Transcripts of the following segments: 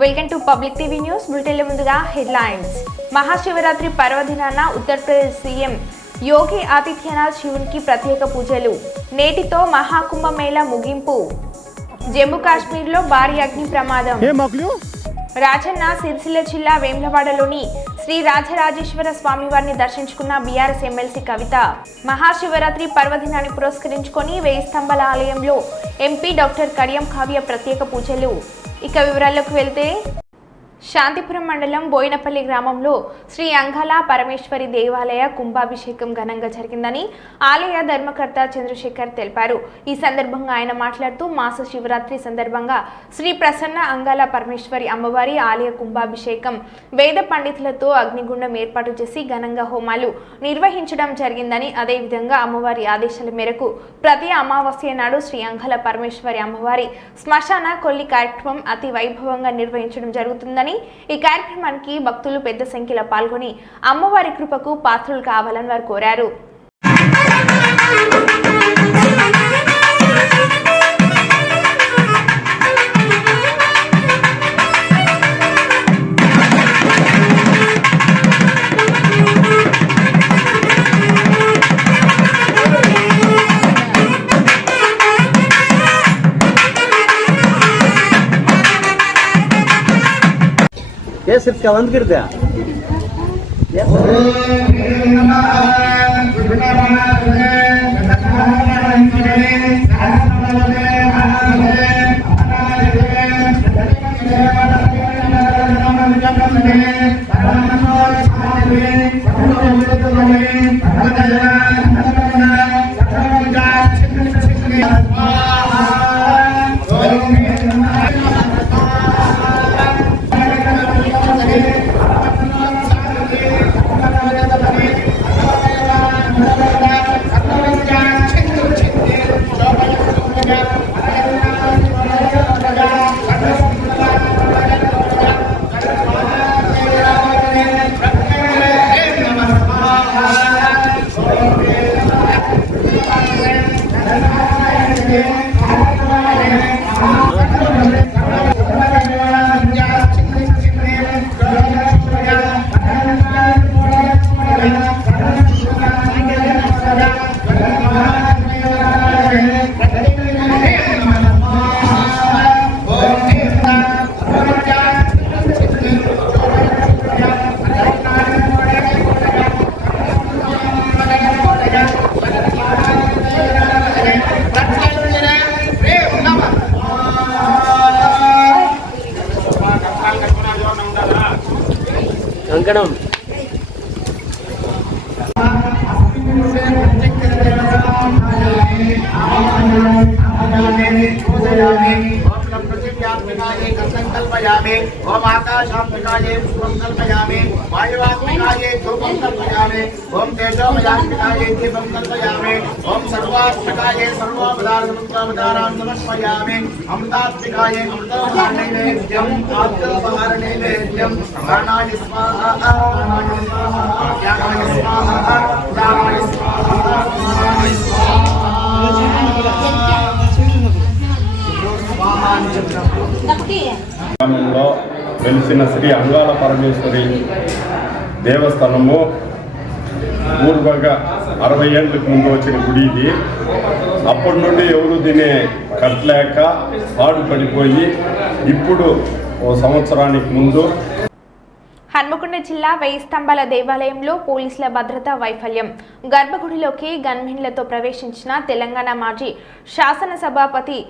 Welcome to Public TV news బులెటిన్ల ముందుగా headlines. Mahashivratri పర్వదినాన ఉత్తరప్రదేశ్ సీఎం యోగి ఆదిత్యనాథ్ శివునికి ప్రత్యేక పూజలు. నేటితో మహాకుంభమేళా ముగింపు. జమ్మూ కాశ్మీర్లో భారీ అగ్ని ప్రమాదం. రాజన్న సిరిసిల్ల జిల్లా వేములవాడలోని శ్రీ రాజరాజేశ్వర స్వామివారిని దర్శించుకున్న బీఆర్ఎస్ ఎమ్మెల్సీ కవిత. మహాశివరాత్రి పర్వదినాన్ని పురస్కరించుకొని 1000 స్తంభాల ఆలయంలో ఎంపీ డాక్టర్ కడియం కావ్య ప్రత్యేక పూజలు. ఇక వివరాల్లోకి వెళ్తే శాంతిపురం మండలం బోయినపల్లి గ్రామంలో శ్రీ అంగాల పరమేశ్వరి దేవాలయ కుంభాభిషేకం ఘనంగా జరిగిందని ఆలయ ధర్మకర్త చంద్రశేఖర్ తెలిపారు. ఈ సందర్భంగా ఆయన మాట్లాడుతూ మాస శివరాత్రి సందర్భంగా శ్రీ ప్రసన్న అంగాల పరమేశ్వరి అమ్మవారి ఆలయ కుంభాభిషేకం వేద పండితులతో అగ్నిగుండం ఏర్పాటు చేసి ఘనంగా హోమాలు నిర్వహించడం జరిగిందని, అదేవిధంగా అమ్మవారి ఆదేశాల మేరకు ప్రతి అమావాస్య నాడు శ్రీ అంగాల పరమేశ్వరి అమ్మవారి శ్మశాన కొల్లి కార్యక్రమం అతి వైభవంగా నిర్వహించడం జరుగుతుందని, ఈ కార్యక్రమానికి భక్తులు పెద్ద సంఖ్యలో పాల్గొని అమ్మవారి కృపకు పాత్రులు కావాలని వారు కోరారు. ये सिर्फ क्या बंद कर दिया? कंकणम कल्पयामि ओम आकाशात्मकाये पुष्पं कल्पयामि वायुवात्मकाये धूपं कल्पयामि ओम तेजोमयात्मकाये दीपं कल्पयामि ओम सर्वात्मकाये सर्वोपदारसमुद्रावतारां समर्पयामि अमृतात्मकाये अमृतोपहारनैवेद्यं आद्योपहारनैवेद्यं प्राणाय स्वाहा प्राणाय स्वाहा ज्ञानाय स्वाहा उदानाय स्वाहा समानाय स्वाहा గ్రామంలో వెలిసిన శ్రీ అంగాల పరమేశ్వరి దేవస్థానము పూర్వగా 60 ఏళ్ళకు ముందు వచ్చిన గుడి ఇది. అప్పటి నుండి ఎవరు దీన్ని కట్టలేక పాడుపడిపోయి ఇప్పుడు ఓ సంవత్సరానికి ముందు హన్మకొండ జిల్లా 1000 స్తంభాల దేవాలయంలో పోలీసుల భద్రతా వైఫల్యం. గర్భగుడిలోకి గన్మెన్లతో ప్రవేశించిన తెలంగాణ మాజీ శాసనసభాపతి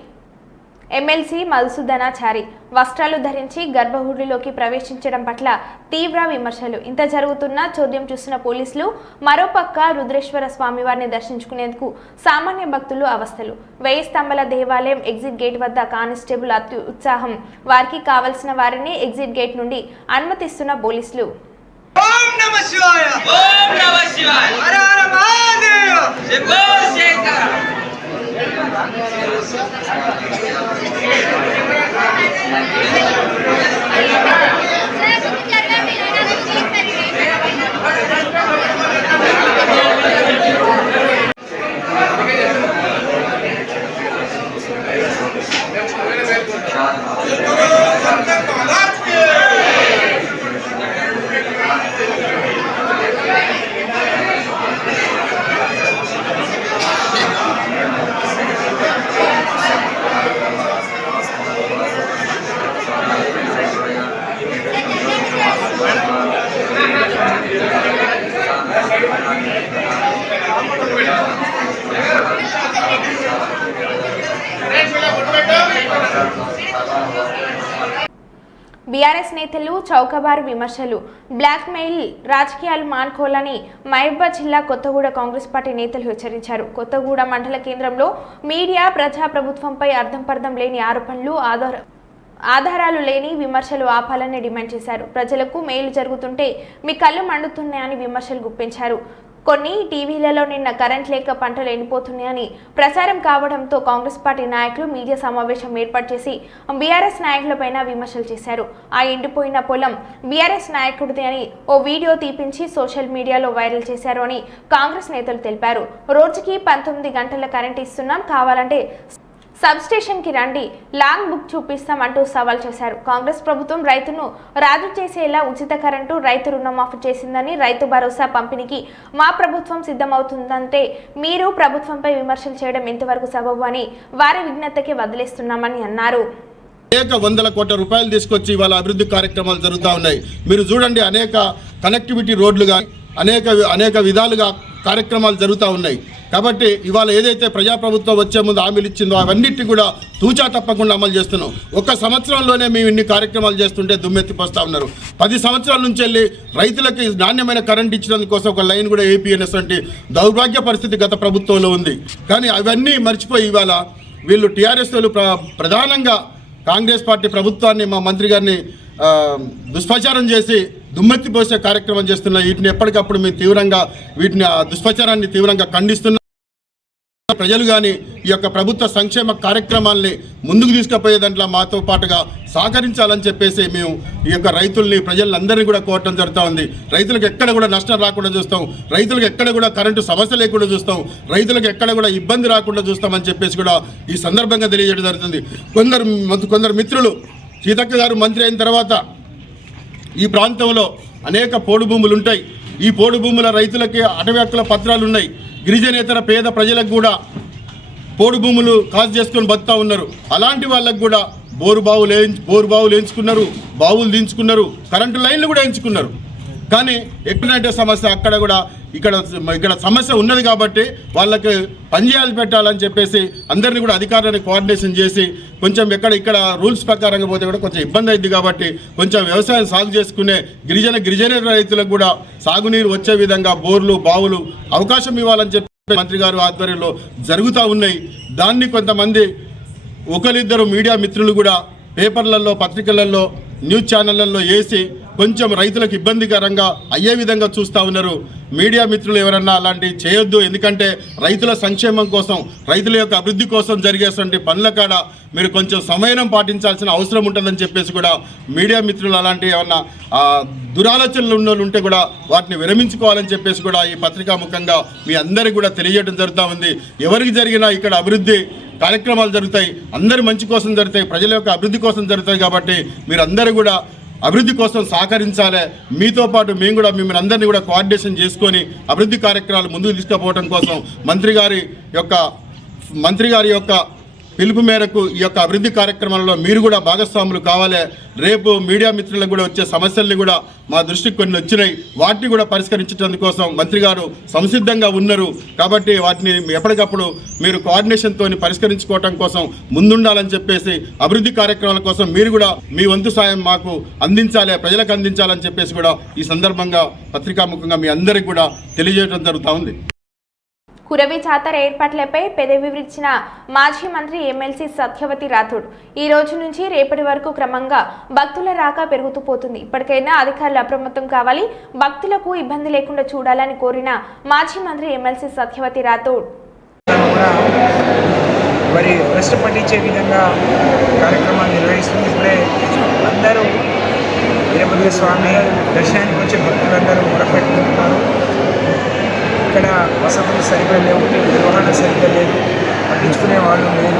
ఎమ్మెల్సీ మధుసూదనాచారి వస్త్రాలు ధరించి గర్భగుడిలోకి ప్రవేశించడం పట్ల తీవ్ర విమర్శలు. ఇంత జరుగుతున్నా చోద్యం చూస్తున్న పోలీసులు. మరోపక్క రుద్రేశ్వర స్వామివారిని దర్శించుకునేందుకు సామాన్య భక్తులు అవస్థలు. 1000 స్తంభాల దేవాలయం ఎగ్జిట్ గేట్ వద్ద కానిస్టేబుల్ అతి ఉత్సాహం. వారికి కావలసిన వారిని ఎగ్జిట్ గేట్ నుండి అనుమతిస్తున్న పోలీసులు. ఓం నమః శివాయ ఓం నమః శివాయ హర హర మహాదేవ శంభో శంకర Gracias. బీఆర్ఎస్ నేతలు చౌకబారు విమర్శలు, బ్లాక్మెయిల్ రాజకీయాలు మానుకోవాలని మహబూబాబాద్ జిల్లా కొత్తగూడ కాంగ్రెస్ పార్టీ నేతలు హెచ్చరించారు. కొత్తగూడ మండల కేంద్రంలో మీడియా ప్రజాప్రభుత్వంపై అర్థంపర్థం లేని ఆరోపణలు, ఆధారాలు లేని విమర్శలు ఆపాలని డిమాండ్ చేశారు. ప్రజలకు మేలు జరుగుతుంటే మీ కళ్ళు మండుతున్నాయని విమర్శలు గుప్పించారు. కొన్ని టీవీలలో నిన్న కరెంట్ లేక పంటలు ఎండిపోతున్నాయని ప్రచారం కావడంతో కాంగ్రెస్ పార్టీ నాయకులు మీడియా సమావేశం ఏర్పాటు చేసి బీఆర్ఎస్ నాయకులపైన విమర్శలు చేశారు. ఆ ఎండిపోయిన పొలం బీఆర్ఎస్ నాయకుడిది అని ఓ వీడియో తీపించి సోషల్ మీడియాలో వైరల్ చేశారు అని కాంగ్రెస్ నేతలు తెలిపారు. రోజుకి 19 గంటల కరెంట్ ఇస్తున్నాం, కావాలంటే సబ్స్టేషన్కి రండి, లాంగ్ బుక్ చూపిస్తామంటూ సవాల్ చేశారు. కాంగ్రెస్ ప్రభుత్వం రైతును రాజు చేసేలా ఉచిత కరెంటు, రైతు రుణమాఫీ చేసిందని, రైతు భరోసా పంపిణీకి మా ప్రభుత్వం సిద్ధమవుతుందంటే మీరు ప్రభుత్వంపై విమర్శలు చేయడం ఎంతవరకు సబబు అని వారి విజ్ఞతకి వదిలేస్తున్నామని అన్నారు. అనేక వందల కోట్ల రూపాయలు తీసుకొచ్చి ఇవాళ అభివృద్ధి కార్యక్రమాలు జరుగుతూ ఉన్నాయి. మీరు చూడండి, అనేక కనెక్టివిటీ రోడ్లుగా అనేక విధాలుగా కార్యక్రమాలు జరుగుతూ ఉన్నాయి. కాబట్టి ఇవాళ ఏదైతే ప్రజాప్రభుత్వం వచ్చే ముందు హామీలు ఇచ్చిందో అవన్నిటిని కూడా తూచా తప్పకుండా అమలు చేస్తున్నాం. ఒక్క సంవత్సరంలోనే మేము ఇన్ని కార్యక్రమాలు చేస్తుంటే దుమ్మెత్తిపోస్తూ ఉన్నారు. 10 సంవత్సరాల నుంచి వెళ్ళి రైతులకి నాణ్యమైన కరెంట్ ఇచ్చినందుకోసం ఒక లైన్ కూడా ఏపీఎన్ఎస్ వంటి దౌర్భాగ్య పరిస్థితి గత ప్రభుత్వంలో ఉంది. కానీ అవన్నీ మర్చిపోయి ఇవాళ వీళ్ళు టీఆర్ఎస్ వాళ్ళు ప్రధానంగా కాంగ్రెస్ పార్టీ ప్రభుత్వాన్ని, మా మంత్రి గారిని దుష్ప్రచారం చేసి దుమ్మెత్తిపోసే కార్యక్రమం చేస్తున్న వీటిని ఎప్పటికప్పుడు మేము తీవ్రంగా దుష్ప్రచారాన్ని తీవ్రంగా ఖండిస్తున్నాం. ప్రజలు కానీ ఈ యొక్క ప్రభుత్వ సంక్షేమ కార్యక్రమాల్ని ముందుకు తీసుకుపోయే దాంట్లో మాతో పాటుగా సహకరించాలని చెప్పేసి మేము ఈ యొక్క రైతుల్ని, ప్రజలందరినీ కూడా కోరటం జరుగుతూ ఉంది. రైతులకు ఎక్కడ కూడా నష్టం రాకుండా చూస్తాం, రైతులకు ఎక్కడ కూడా కరెంటు సమస్య లేకుండా చూస్తాం, రైతులకు ఎక్కడ కూడా ఇబ్బంది రాకుండా చూస్తామని చెప్పేసి కూడా ఈ సందర్భంగా తెలియజేయడం జరుగుతుంది. కొందరు మిత్రులు, సీతక్క గారు మంత్రి అయిన తర్వాత ఈ ప్రాంతంలో అనేక పోడు భూములు ఉంటాయి. ఈ పోడు భూముల రైతులకి అటవీ హక్కుల పత్రాలు ఉన్నాయి. గిరిజనేతర పేద ప్రజలకు కూడా పోడు భూములు కాజు చేసుకొని బతుకుతూ ఉన్నారు. అలాంటి వాళ్ళకు కూడా బోరు బావులు ఎంచుకున్నారు, బావులు దించుకున్నారు, కరెంటు లైన్లు కూడా ఎంచుకున్నారు. కానీ ఎక్కడంటే సమస్య అక్కడ కూడా ఇక్కడ సమస్య ఉన్నది కాబట్టి వాళ్ళకి పనిచేయాలి పెట్టాలని చెప్పేసి అందరినీ కూడా అధికారులని కోఆర్డినేషన్ చేసి కొంచెం ఇక్కడ రూల్స్ ప్రకారంగా పోతే కూడా కొంచెం ఇబ్బంది అయింది కాబట్టి కొంచెం వ్యవసాయం సాగు చేసుకునే గిరిజన రైతులకు కూడా సాగునీరు వచ్చే విధంగా బోర్లు, బావులు అవకాశం ఇవ్వాలని చెప్పి మంత్రి గారు ఆధ్వర్యంలో జరుగుతూ ఉన్నాయి. దాన్ని కొంతమంది ఒకరిద్దరు మీడియా మిత్రులు కూడా పేపర్లలో, పత్రికలలో, న్యూస్ ఛానళ్లలో వేసి కొంచెం రైతులకు ఇబ్బందికరంగా అయ్యే విధంగా చూస్తూ ఉన్నారు. మీడియా మిత్రులు ఎవరన్నా అలాంటివి చేయొద్దు. ఎందుకంటే రైతుల సంక్షేమం కోసం, రైతుల యొక్క అభివృద్ధి కోసం జరిగేటువంటి పనుల కాడ మీరు కొంచెం సమయం పాటించాల్సిన అవసరం ఉంటుందని చెప్పేసి కూడా మీడియా మిత్రులు అలాంటి ఏమన్నా దురాలోచనలు ఉన్న ఉంటే కూడా వాటిని విరమించుకోవాలని చెప్పేసి కూడా ఈ పత్రికా ముఖంగా మీ అందరికీ కూడా తెలియజేయడం జరుగుతూ ఉంది. ఎవరికి జరిగినా ఇక్కడ అభివృద్ధి కార్యక్రమాలు జరుగుతాయి, అందరి మంచి కోసం జరుగుతాయి, ప్రజల యొక్క అభివృద్ధి కోసం జరుగుతాయి. కాబట్టి మీరందరూ కూడా అభివృద్ధి కోసం సహకరించాలి. మీతో పాటు మేము కూడా మిమ్మల్ని అందరినీ కూడా కోఆర్డినేషన్ చేసుకొని అభివృద్ధి కార్యక్రమాలు ముందుకు తీసుకుపోవడం కోసం మంత్రి గారి యొక్క పిలుపు మేరకు ఈ యొక్క అభివృద్ధి కార్యక్రమాలలో మీరు కూడా భాగస్వాములు కావాలి. రేపు మీడియా మిత్రులకు కూడా వచ్చే సమస్యల్ని కూడా మా దృష్టికి కొన్ని వచ్చినాయి, వాటిని కూడా పరిష్కరించడం కోసం మంత్రి గారు సంసిద్ధంగా ఉన్నారు. కాబట్టి వాటిని ఎప్పటికప్పుడు మీరు కోఆర్డినేషన్తో పరిష్కరించుకోవడం కోసం ముందుండాలని చెప్పేసి అభివృద్ధి కార్యక్రమాల కోసం మీరు కూడా మీ వంతు సాయం మాకు అందించాలి, ప్రజలకు అందించాలని చెప్పేసి కూడా ఈ సందర్భంగా పత్రికాముఖంగా మీ అందరికీ కూడా తెలియజేయడం జరుగుతూ ఉంది. కురవి జాతర ఏర్పాట్లపై పెదవి విరిచిన మాజీ మంత్రి ఎమ్మెల్సీ సత్యవతి రాథోడ్ ఈ రోజు నుంచి రేపటి వరకు క్రమంగా భక్తుల రాక పెరుగుతూ పోతుంది. ఇప్పటికైనా అధికారులు అప్రమత్తం కావాలి, భక్తులకు ఇబ్బంది లేకుండా చూడాలని కోరిన మాజీ మంత్రి ఎమ్మెల్సీ సత్యవతి రాథోడ్ మరి ప్రశ్న పట్టించే విధంగా కార్యక్రమాలు నిర్వహిస్తుంది. ఇప్పుడే అందరూ వీరభద్ర స్వామి దర్శనానికి వచ్చే భక్తులందరూ మొరపెట్టుకుంటున్నారు. ఇక్కడ వసతులు సరిగ్గా లేవు, నిర్వహణ సరిగ్గా లేదు, పట్టించుకునే వాళ్ళు లేరు,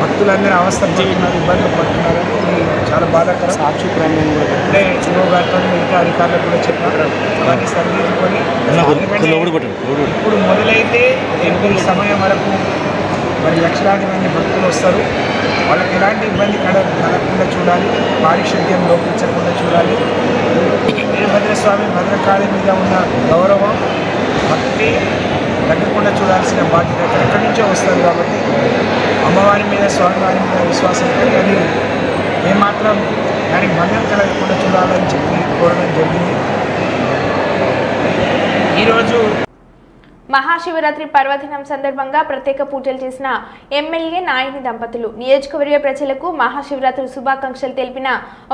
భక్తులందరూ అవస్థలు పడుతున్నారు, ఇబ్బందులు పడుతున్నారు. ఇది చాలా బాధాకరం. సాక్షి ప్రాంగణం కూడా అంటే చురో గారితో మిగతా అధికారులకు కూడా చెప్పారు. అవన్నీ సరిదిద్దుకొని ఇప్పుడు మొదలైతే ఈ సమయం వరకు మరి లక్షలాది మంది భక్తులు వస్తారు. వాళ్ళకి ఎలాంటి ఇబ్బంది కలగకుండా చూడాలి, పారిశుద్ధ్యం లోపించకుండా చూడాలి. వీరభద్రస్వామి భద్రకాళి మీద ఉన్న గౌరవం, భక్తి తగ్గకుండా చూడాల్సిన బాధ్యత ఎక్కడి నుంచో వస్తుంది కాబట్టి అమ్మవారి మీద స్వామివారి మీద విశ్వాసంతో అది ఏమాత్రం దానికి భంగం కలగకుండా చూడాలని చెప్పి కోరడం జరిగింది. ఈరోజు మహాశివరాత్రి పర్వదినం సందర్భంగా ప్రత్యేక పూజలు చేసిన ఎమ్మెల్యే నాయని దంపతులు. నియోజకవర్గ ప్రజలకు మహాశివరాత్రి శుభాకాంక్షలు తెలిపిన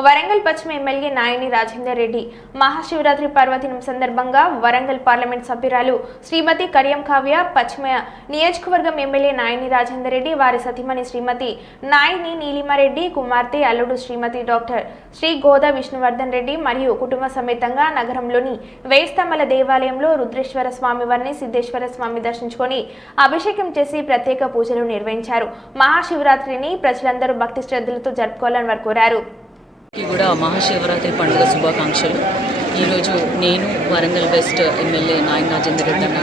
వరంగల్ పశ్చిమ ఎమ్మెల్యే నాయని రాజేందర్ రెడ్డి మహాశివరాత్రి పర్వదినం సందర్భంగా వరంగల్ పార్లమెంట్ సభ్యురాలు శ్రీమతి కడియం కావ్య, పశ్చిమ నియోజకవర్గం ఎమ్మెల్యే నాయని రాజేందర్ రెడ్డి, వారి సతీమణి శ్రీమతి నాయని నీలిమారెడ్డి, కుమార్తె అల్లుడు శ్రీమతి డాక్టర్ శ్రీ గోదా విష్ణువర్ధన్ రెడ్డి మరియు కుటుంబ సమేతంగా నగరంలోని వేయిస్తంభాల దేవాలయంలో రుద్రేశ్వర స్వామి వారిని సిద్ధేశ్వర స్వామి దర్శించుకొని అభిషేకం చేసి ప్రత్యేక పూజలు నిర్వహించారు. మహాశివరాత్రిని ప్రజలందరూ భక్తి శ్రద్ధలతో జరుపుకోవాలని వారు కోరారు. కూడా మహాశివరాత్రి పండుగ శుభాకాంక్షలు. ఈరోజు నేను వరంగల్ వెస్ట్ ఎమ్మెల్యే నాయని రాజేందర్ రెడ్డి అన్న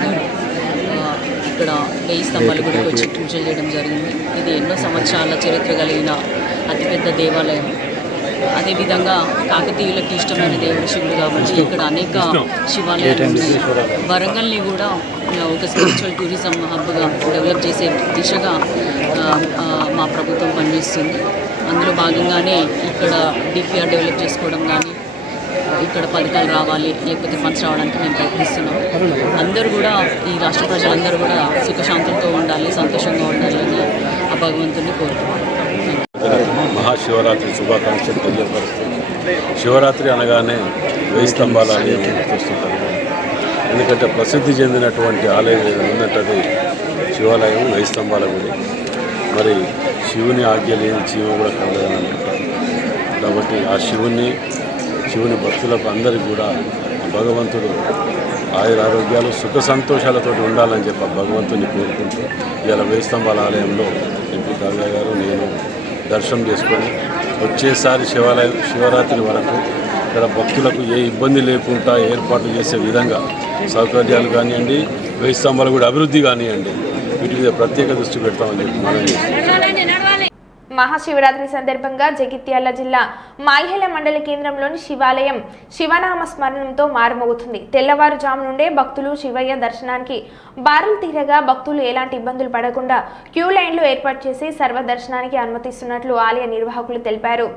ఇక్కడ వెయ్యి స్తంభాల గుడికి వచ్చి పూజలు చేయడం జరిగింది. ఇది ఎన్నో సంవత్సరాల చరిత్ర కలిగిన అతిపెద్ద దేవాలయం. అదేవిధంగా కాకతీయులకు ఇష్టమైన దేవుడు శివుడు కాబట్టి ఇక్కడ అనేక శివాలయాలు ఉన్నాయి. వరంగల్ని కూడా ఒక స్పిరిచువల్ టూరిజం హబ్గా డెవలప్ చేసే దిశగా మా ప్రభుత్వం పనిచేస్తుంది. అందులో భాగంగానే ఇక్కడ డిపిఆర్ డెవలప్ చేసుకోవడం కానీ, ఇక్కడ పథకాలు రావాలి లేకపోతే ఫండ్స్ రావడానికి మేము ప్రయత్నిస్తున్నాం. అందరూ కూడా ఈ రాష్ట్ర ప్రజలందరూ కూడా సుఖశాంతులతో ఉండాలి, సంతోషంగా ఉండాలి అని ఆ భగవంతుని కోరుతున్నాం. మహాశివరాత్రి శుభాకాంక్షలు తెలియపరుస్తుంది. శివరాత్రి అనగానే వెయ్యి స్తంభాల ఆలయం గుర్తొస్తుంటారు. ఎందుకంటే ప్రసిద్ధి చెందినటువంటి ఆలయం ఉన్నది శివాలయం, వెయ్యి స్తంభాల గుడి. మరి శివుని ఆజ్ఞ లేని జీవం కూడా కలగదని అనుకుంటారు. కాబట్టి ఆ శివుని భక్తులకు అందరికీ కూడా భగవంతుడు ఆరోగ్యాలు సుఖ సంతోషాలతో ఉండాలని చెప్పి భగవంతుని కోరుకుంటూ ఇవాళ వెయ్యి స్తంభాల ఆలయంలో ఎంపీ కావ్య గారు నేను దర్శనం చేసుకొని వచ్చేసారి శివరాత్రి వరకు ఇక్కడ భక్తులకు ఏ ఇబ్బంది లేకుండా ఏర్పాట్లు చేసే విధంగా సౌకర్యాలు కానివ్వండి, వెయ్యి స్తంభాలు కూడా అభివృద్ధి కానివ్వండి, వీటి మీద ప్రత్యేక దృష్టి పెడతామని చెప్పి మనం చేస్తున్నాం. మహాశివరాత్రి సందర్భంగా జగిత్యాల జిల్లా మాల్హెల మండల కేంద్రంలోని శివాలయం శివనామ స్మరణంతో మారుమోగుతుంది. తెల్లవారుజాము నుండే భక్తులు శివయ్య దర్శనానికి బారులు తీరగా భక్తులు ఎలాంటి ఇబ్బందులు పడకుండా క్యూ లైన్లు ఏర్పాటు చేసి సర్వ దర్శనానికి అనుమతిస్తున్నట్లు ఆలయ నిర్వాహకులు తెలిపారు.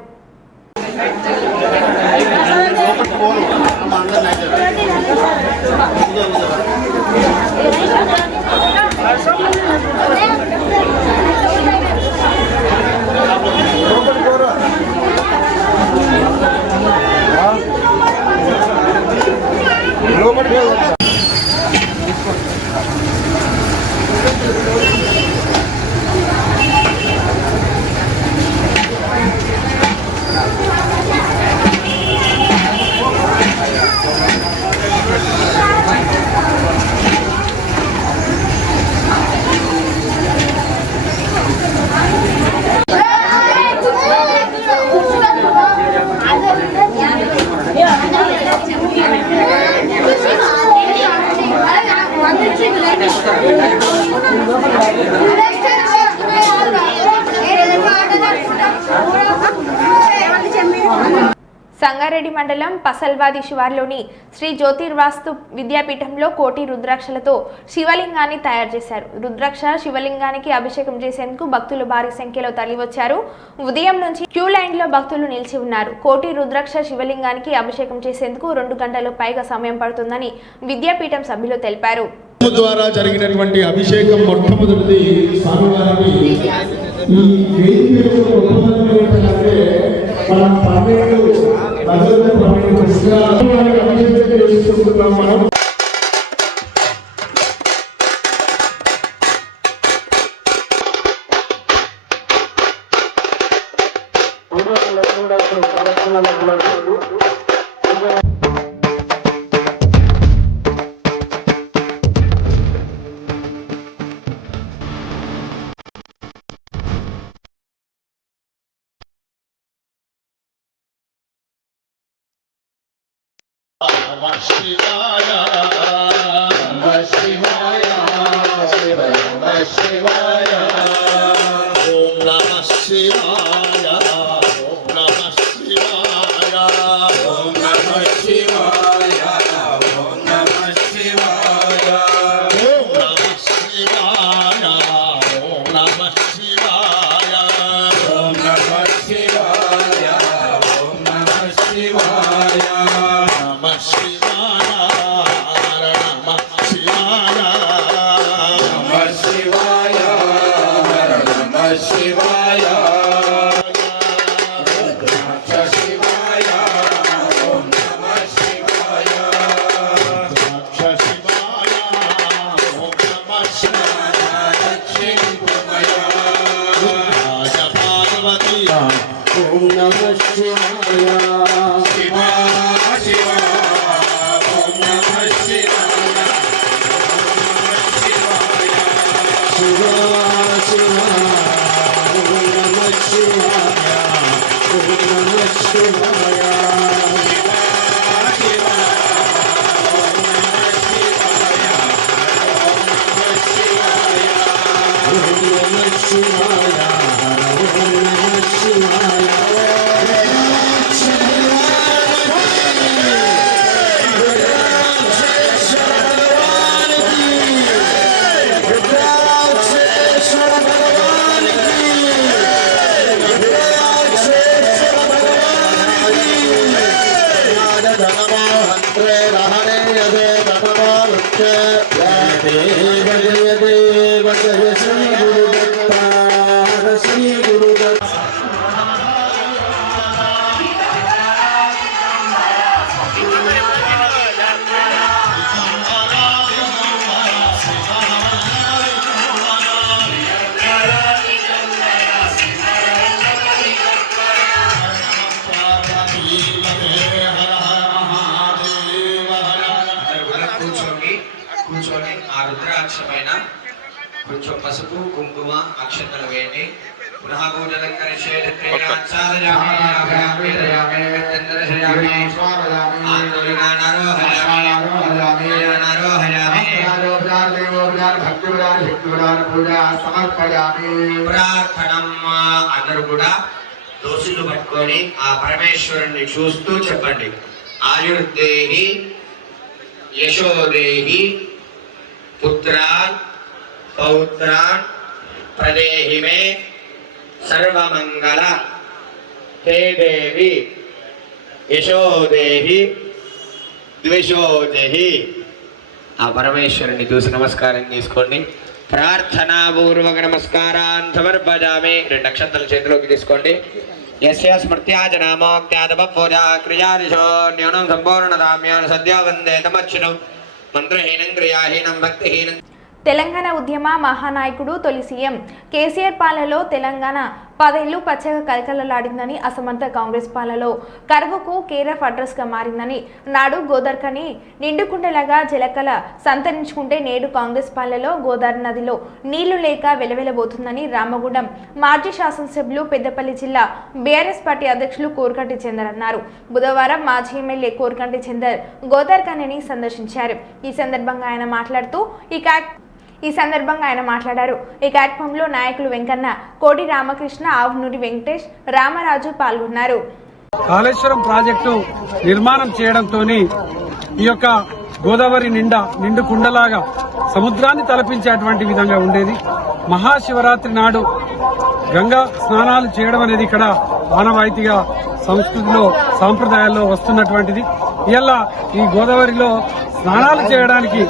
సంగారెడ్డి మండలం పసల్వాది శివార్లోని శ్రీ జ్యోతిర్వాస్తు విద్యాపీఠంలో కోటి రుద్రాక్షలతో శివలింగాన్ని తయారు చేశారు. రుద్రాక్ష శివలింగానికి అభిషేకం చేసేందుకు భక్తులు భారీ సంఖ్యలో తరలివచ్చారు. ఉదయం నుంచి క్యూ లైన్లో భక్తులు నిలిచి ఉన్నారు. కోటి రుద్రాక్ష శివలింగానికి అభిషేకం చేసేందుకు 2 గంటలకు పైగా సమయం పడుతుందని విద్యాపీఠం సభ్యులు తెలిపారు. ద్వారా జరిగినటువంటి అభిషేకం మొట్టమొదటిది స్వామివారికి ఈ వేదికలో మొట్టమొదటి మనం 12 అభిషేకం చేసుకుంటున్నాం. మనం కూర్చొని ఆ రుద్రాక్షమైన కొంచెం పసుపు కుంకుమ అక్షతలు వేయండి. అందరూ కూడా దోషులు పట్టుకొని ఆ పరమేశ్వరుణ్ణి చూస్తూ చెప్పండి. ఆయుర్దేహి యశోదేహి పుత్రాన్ పౌత్రాన్ ప్రదేహి మే సర్వమంగళ హే దేవి యశోదేహి ద్విషోదేహి. ఆ పరమేశ్వరుని చూసి నమస్కారం చేసుకోండి. ప్రార్థనాపూర్వక నమస్కారాన్ సమర్పయామి. 2 అక్షంతలు చేతిలోకి తీసుకోండి. యస్య స్మృత్యాజనామోక్త్యాదపూజా క్రియాదిశో న్యూనం సంపూర్ణదామ్యాన్ సద్యా వందే తమచ్యుతం మంత్రహీనం క్రియాహీనం భక్తిహీనం. తెలంగాణ ఉద్యమ మహానాయకుడు తొలి సీఎం కేసీఆర్ పాలనలో తెలంగాణ 10 ఏళ్లు పచ్చగా కలకలలాడిందని, అసమర్థ కాంగ్రెస్ పాలనలో కరువుకు కేర్ ఆఫ్ అడ్రస్ గా మారిందని, నాడు గోదావరిని నిండుకుండలాగా జలకల సంతరించుకుంటే నేడు కాంగ్రెస్ పాలనలో గోదావరి నదిలో నీళ్లు లేక వెలవెలబోతుందని రామగుండం మాజీ శాసనసభ్యులు పెద్దపల్లి జిల్లా బీఆర్ఎస్ పార్టీ అధ్యక్షులు కోరకంటి చందర్ అన్నారు. బుధవారం మాజీ ఎమ్మెల్యే కోరకంటి చందర్ గోదావరిని సందర్శించారు. ఈ సందర్భంగా ఆయన మాట్లాడారు. ఈ కార్యక్రమంలో నాయకులు వెంకన్న, కోడి రామకృష్ణ, ఆవునూరి వెంకటేష్, రామరాజు పాల్గొన్నారు. కాళేశ్వరం ప్రాజెక్టు నిర్మాణం చేయడంతో ఈ యొక్క గోదావరి నిండు కుండలాగా సముద్రాన్ని తలపించేటువంటి విధంగా ఉండేది. మహాశివరాత్రి నాడు గంగా స్నానాలు చేయడం అనేది ఇక్కడ ఆనవాయితీగా సంస్కృతిలో సాంప్రదాయాల్లో వస్తున్నటువంటిది. ఇలా ఈ గోదావరిలో స్నానాలు చేయడానికి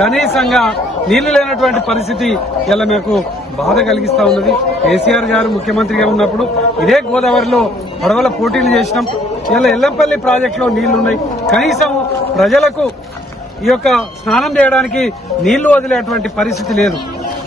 కనీసంగా నీళ్లు లేనటువంటి పరిస్థితి ఇలా మీకు బాధ కలిగిస్తా ఉన్నది. కేసీఆర్ గారు ముఖ్యమంత్రిగా ఉన్నప్పుడు ఇదే గోదావరిలో పడవల పోటీలు చేసినాం. ఇలా ఎల్లంపల్లి ప్రాజెక్టులో నీళ్లున్నాయి. కనీసం ప్రజలకు ఈ యొక్క స్నానం చేయడానికి నీళ్లు వదిలేటువంటి పరిస్థితి లేదు.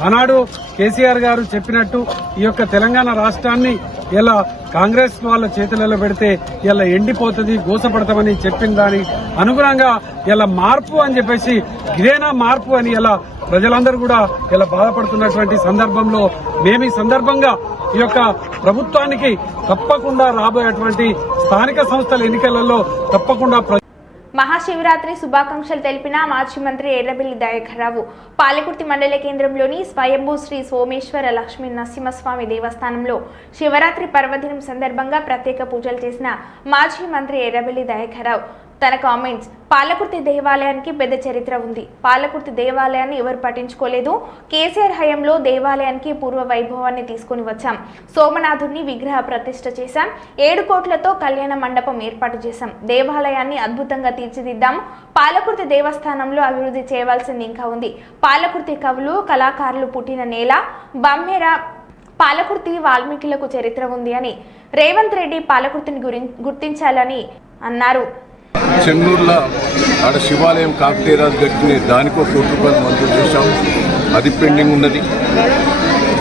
ఆనాడు కేసీఆర్ గారు చెప్పినట్టు ఈ యొక్క తెలంగాణ రాష్ట్రాన్ని ఇలా కాంగ్రెస్ వాళ్ళ చేతులలో పెడితే ఇలా ఎండిపోతుంది, గోసపడతామని చెప్పిన దానికి అనుగుణంగా ఇలా మార్పు అని చెప్పేసి ఇదేనా మార్పు అని ఇలా ప్రజలందరూ కూడా ఇలా బాధపడుతున్నటువంటి సందర్భంలో మేము ఈ సందర్భంగా ఈ యొక్క ప్రభుత్వానికి తప్పకుండా రాబోయేటువంటి స్థానిక సంస్థల ఎన్నికలలో తప్పకుండా మహాశివరాత్రి శుభాకాంక్షలు తెలిపిన మాజీ మంత్రి ఎర్రబెల్లి దయాకర్ రావు పాలకుర్తి మండల కేంద్రంలోని స్వయంభూ శ్రీ సోమేశ్వర లక్ష్మీ నరసింహస్వామి దేవస్థానంలో శివరాత్రి పర్వదినం సందర్భంగా ప్రత్యేక పూజలు చేసిన మాజీ మంత్రి ఎర్రబెల్లి దయాకర్ రావు తన కామెంట్స్, పాలకుర్తి దేవాలయానికి పెద్ద చరిత్ర ఉంది. పాలకుర్తి దేవాలయాన్ని ఎవరు పట్టించుకోలేదు. కేసీఆర్ హయాంలో దేవాలయానికి పూర్వ వైభవాన్ని తీసుకుని వచ్చాం. సోమనాథుడిని విగ్రహ ప్రతిష్ఠ చేశాం. 7 కోట్లతో కళ్యాణ మండపం ఏర్పాటు చేశాం. దేవాలయాన్ని అద్భుతంగా తీర్చిదిద్దాం. పాలకుర్తి దేవస్థానంలో అభివృద్ధి చేయవలసింది ఇంకా ఉంది. పాలకుర్తి కవులు, కళాకారులు పుట్టిన నేల బమ్మెర. పాలకుర్తి వాల్మీకులకు చరిత్ర ఉంది అని రేవంత్ రెడ్డి పాలకుర్తిని గుర్తించాలని అన్నారు. చెన్నూరులో ఆడ శివాలయం కాకతీయరాజు కట్టిన దానికో 1 కోటి రూపాయలు మంజూరు చేశాం. అది పెండింగ్ ఉన్నది.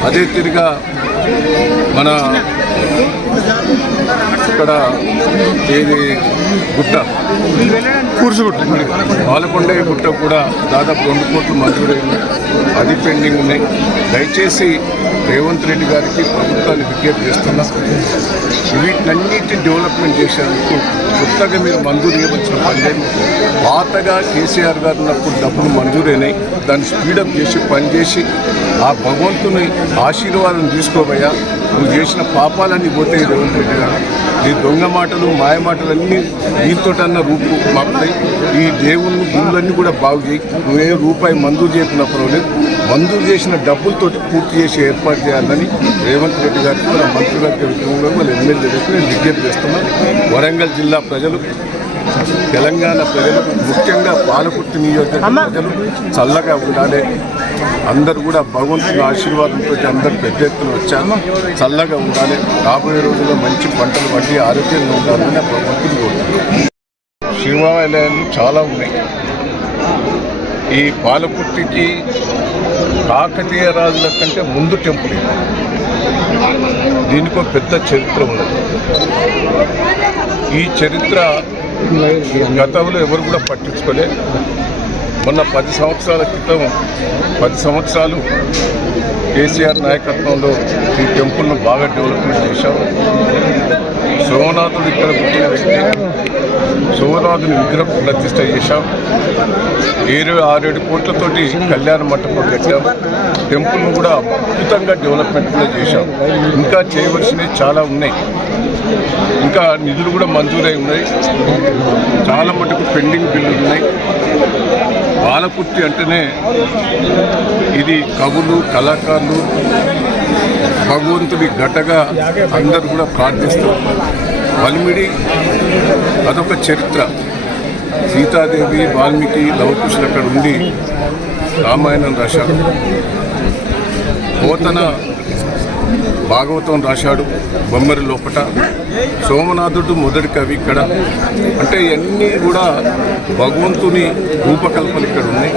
అదే తిరిగా మన ఇక్కడ ఏది గుట్ట పాలకొండయ్య గుట్ట కూడా దాదాపు 2 కోట్లు మంజూరైంది, అది పెండింగ్ ఉన్నాయి. దయచేసి రేవంత్ రెడ్డి గారికి ప్రభుత్వాన్ని విజ్ఞప్తి చేస్తున్నా, వీటినన్నిటి డెవలప్మెంట్ చేసేందుకు కొత్తగా మీరు మంజూరు ఇవ్వవలసిన పని లేదు. పాతగా కేసీఆర్ గారు ఉన్నప్పుడు డబ్బులు మంజూరైనాయి, దాన్ని స్పీడప్ చేసి పనిచేసి ఆ భగవంతుని ఆశీర్వాదం తీసుకోబోయా. నువ్వు చేసిన పాపాలన్నీ పోతాయి రేవంత్ రెడ్డి గారు. నీ దొంగ మాటలు మాయ మాటలన్నీ నీతోటన్న రూపు మాపుతాయి. ఈ దేవుళ్ళు గుళ్ళన్నీ కూడా బాగు చేయి. నువ్వే రూపాయి మంజూరు చేయకుండా పర్వాలేదు, మంజూరు చేసిన డబ్బులతో పూర్తి చేసి ఏర్పాటు చేయాలని రేవంత్ రెడ్డి గారికి మన మంత్రివర్గ విషయంలో మన ఎమ్మెల్యేలకు నేను విజ్ఞప్తి చేస్తున్నాను. వరంగల్ జిల్లా ప్రజలు, తెలంగాణ ప్రజలు, ముఖ్యంగా పాలకుర్తి నియోజకవర్గ ప్రజలు చల్లగా ఉండాలి. అందరూ కూడా భగవంతుని ఆశీర్వాదంతో అందరూ పెద్ద ఎత్తున వచ్చాను, చల్లగా ఉండాలి. రాబోయే రోజుల్లో మంచి పంటలు పండి ఆరోగ్యంగా ఉండాలని భగవంతుని కోరుతున్నాను. శివాలయాలు చాలా ఉన్నాయి. ఈ పాలకుర్తికి కాకతీయ రాజుల కంటే ముందు టెంపుల్ ఇది. దీనికి ఒక పెద్ద చరిత్ర ఉన్నది. ఈ చరిత్ర గతంలో ఎవరు కూడా పట్టించుకోలే. మొన్న 10 సంవత్సరాల క్రితం 10 సంవత్సరాలు కేసీఆర్ నాయకత్వంలో ఈ టెంపుల్ను బాగా డెవలప్మెంట్ చేశాం. సోమనాథుడు ఇక్కడ పుట్టిన వ్యక్తి. సోమనాథుని విగ్రహం ప్రతిష్ట చేశాం. 6-7 కోట్లతోటి కళ్యాణ మంటపం కట్టాం. టెంపుల్ను కూడా అద్భుతంగా డెవలప్మెంట్ కూడా చేశాం. ఇంకా చేయవలసినవి చాలా ఉన్నాయి. ఇంకా నిధులు కూడా మంజూరై ఉన్నాయి. చాలా మటుకు పెండింగ్ బిల్లులు ఉన్నాయి. పాలకుర్తి అంటేనే ఇది కవులు, కళాకారులు, భగవంతుడి గట్టగా అందరూ కూడా ప్రార్థిస్తారు. వల్మిడి అదొక చరిత్ర. సీతాదేవి, వాల్మీకి, లవకుశులు అక్కడ ఉండి రామాయణం రాశాడు. పోతన భాగవతం రాశాడు బొమ్మరి లోపట. సోమనాథుడు మొదటి కవి ఇక్కడ. అంటే ఇవన్నీ కూడా భగవంతుని రూపకల్పన ఇక్కడ ఉన్నాయి.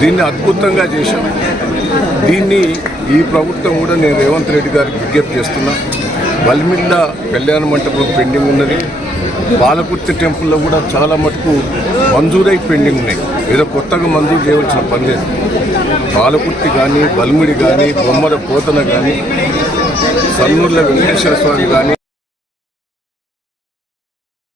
దీన్ని అద్భుతంగా చేశాం. దీన్ని ఈ ప్రభుత్వం కూడా నేను రేవంత్ రెడ్డి గారికి విజ్ఞప్తి చేస్తున్నా. వల్మిళ్ళ కళ్యాణ మంటపం పెండింగ్ ఉన్నది. పాలకుర్తి టెంపుల్లో కూడా చాలా మటుకు మంజూరై పెండింగ్ ఉన్నాయి. ఏదో కొత్తగా మంజూరు చేయవలసిన పని లేదు. పాలకుర్తి కానీ, వల్మిడి కానీ, బొమ్మర పోతన కానీ, సన్నూర్ల వెంకటేశ్వర స్వామి కానీ,